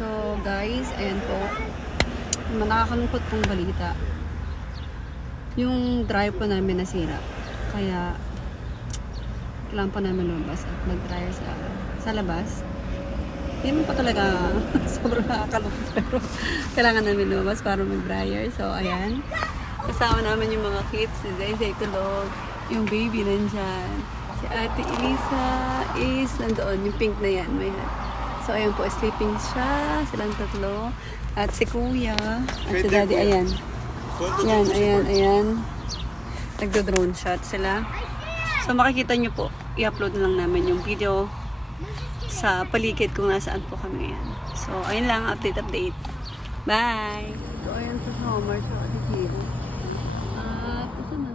So guys, ayan po. Nakakalungkot pong balita. Yung dryer po namin nasira. Kaya kailangan pa namin lumabas at mag-dryer sa labas. Hindi pa talaga sobrang nakakalungkot, pero kailangan namin lumabas para mag-dryer. So ayan. Kasama namin yung mga kids. Si Zay tulog. Yung baby nandyan. Si Ate Elisa is nandoon. Yung pink na yan. May hat. So ayan po, sleeping siya. Silang tatlo. At si Kuya. At si Daddy. Ayan. Ayan. Nagdo-drone shot sila. So makikita nyo po, i-upload na lang namin yung video sa paligid kung nasaan po kami ngayon. So ayun lang, update. Bye! So ayan sa summer sa paligid. Ito na.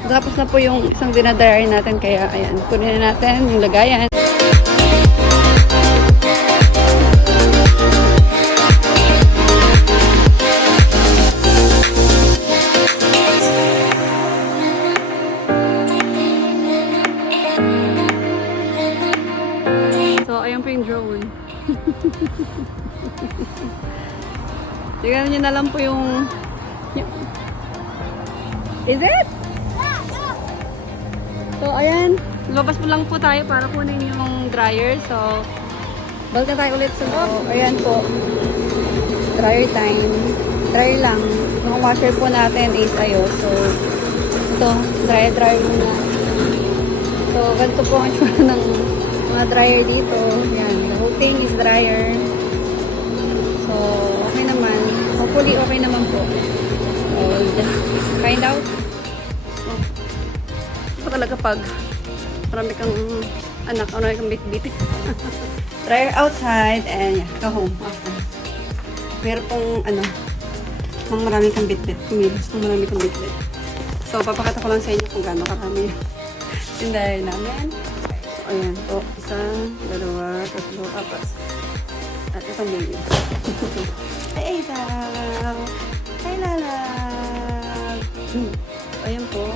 So, tapos na po yung isang dinadryer natin, kaya ayan, kunin na natin yung lagayan. So, ayan po yung drone. Tignan nyo na lang po yung... Is it? So, ayan. Lumabas po lang po tayo para kunin yung dryer. So, balik na tayo ulit. So, ayan po. Dryer time. Dryer lang. Yung washer po natin is ayos. So, ito. Dryer muna. So, ganito po ang itsura ng mga dryer dito. Ayan. The whole thing is dryer. So, okay naman. Hopefully, okay naman po. So, just find out. Talaga pag marami kang anak, marami kang bit-bit. Dryer outside and yeah, go home after. Pero pong marami kang bit-bit. Kumilos ng marami kang bit-bit. So, papakita ko lang sa inyo kung gaano karami yung dryer namin. So, ayan po. Isa, dalawa, tatlo, apat. At itong baby. Ay, Isaw! Hi, Lala! Ayan po.